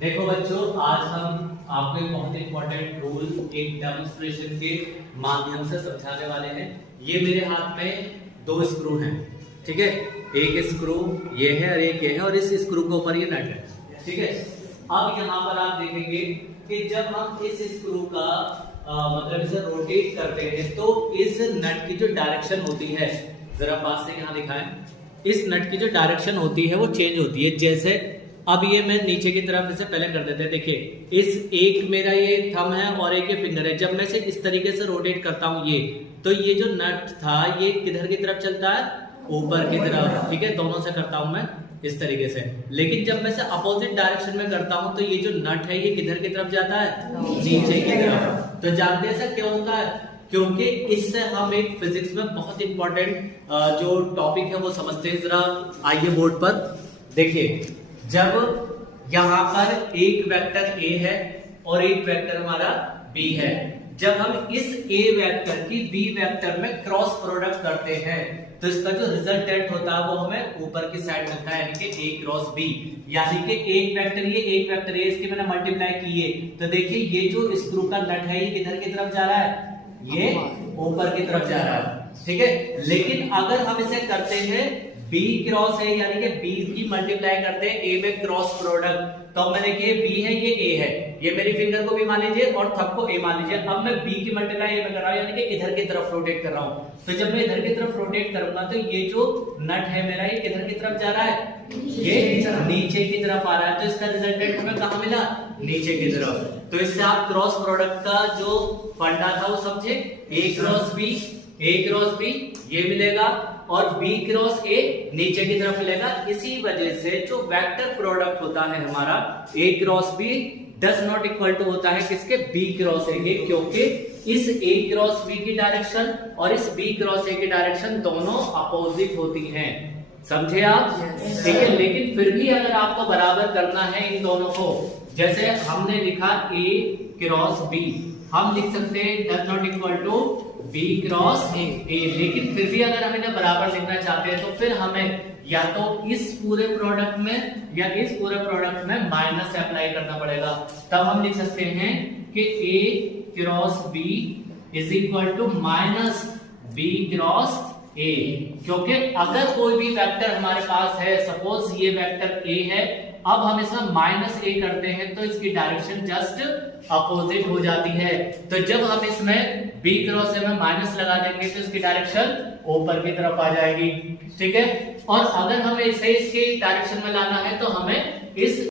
देखो बच्चों, आज हम आपको एक बहुत इंपॉर्टेंट रूल एक डेमोन्स्ट्रेशन के माध्यम से समझाने वाले हैं। ये मेरे हाथ में दो स्क्रू हैं, ठीक है। एक स्क्रू ये है और एक ये है, और इस स्क्रू के ऊपर ये नट है, ठीक है। अब यहाँ पर आप देखेंगे कि जब हम इस स्क्रू का मतलब इसे रोटेट करते हैं तो इस नट की जो डायरेक्शन होती है, जरा पास से यहाँ दिखाएं, इस नट की जो डायरेक्शन होती है वो चेंज होती है। जैसे अब ये मैं नीचे की तरफ इसे पहले कर देते हैं। देखिए, इस एक मेरा ये थंब है और एक ये फिंगर है। जब मैं इसे इस तरीके से रोटेट करता हूं ये, तो ये जो नट था ये किधर की तरफ चलता है, ऊपर की तरफ, ठीक है। दोनों से करता हूं मैं इस तरीके से। लेकिन जब मैं इसे अपोजिट डायरेक्शन में करता हूं तो ये जो नट है ये किधर की तरफ जाता है, नीचे की तरफ। तो जानते हैं ऐसा क्यों होता है? क्योंकि इससे हम एक फिजिक्स में बहुत इंपॉर्टेंट जो टॉपिक है वो समझते हैं। जरा आइए बोर्ड पर देखिए, जब यहां पर एक वेक्टर ए है और एक वेक्टर हमारा बी है, जब हम इस ए वेक्टर की बी वेक्टर में क्रॉस प्रोडक्ट करते हैं तो इसका जो रिजल्टेंट होता है वो हमें ऊपर की साइड मिलता है, यानी कि ए क्रॉस बी। यानी कि एक वेक्टर ये, एक वेक्टर ये, इसके मैंने मल्टीप्लाई किए तो देखिए ये जो स्क्रू का नट है ये किधर की तरफ जा रहा है, ये ऊपर की तरफ जा रहा है, ठीक है। लेकिन अगर हम इसे करते हैं B क्रॉस है, यानी कि B की मल्टीप्लाई करते हैं A में क्रॉस प्रोडक्ट, तो मैंने कि B है ये A है, ये मेरी फिंगर को भी मान लीजिए और थंब को A मान लीजिए। अब मैं B की मल्टीप्लाई A में कर रहा हूं, यानी कि इधर की तरफ रोटेट कर रहा हूं। तो जब मैं इधर की तरफ रोटेट करूंगा तो ये जो नट है मेरा ये किधर की तरफ जा रहा है, ये नीचे की तरफ आ रहा है। तो इसका रिजल्टेंट हमें कहां मिला, नीचे की तरफ। तो इससे आप क्रॉस प्रोडक्ट का जो फंडा था वो समझे, A क्रॉस B ये मिलेगा और B क्रॉस A नीचे की तरफ मिलेगा। इसी वजह से जो वेक्टर प्रोडक्ट होता है हमारा A cross B does not equal to होता है किसके, B क्रॉस A के, क्योंकि इस A क्रॉस B की डायरेक्शन और इस B क्रॉस A की डायरेक्शन दोनों अपोजिट होती हैं, समझे आप? ठीक है। लेकिन फिर भी अगर आपको बराबर करना है इन दोनों को, जैसे हमने लिखा A क्रॉस B, हम लिख सकते हैं does not equal to B cross A। लेकिन फिर भी अगर हम इन्हें बराबर लिखना चाहते हैं तो फिर हमें या तो इस पूरे प्रोडक्ट में या इस पूरे प्रोडक्ट में माइनस अप्लाई करना पड़ेगा। तब हम लिख सकते हैं कि A cross B is equal to minus B cross A, क्योंकि अगर कोई भी वेक्टर हमारे पास है, सपोज ये वेक्टर A है, अब हम इसमें माइनस A करते हैं तो इसकी डायरेक्शन जस्ट अपोजिट हो जाती है। तो जब हम इसमें B क्रॉस A में माइनस लगा देंगे तो इसकी डायरेक्शन ऊपर की तरफ आ जाएगी, ठीक है। और अगर हमें इसे इसकी डायरेक्शन में लाना है तो हमें इस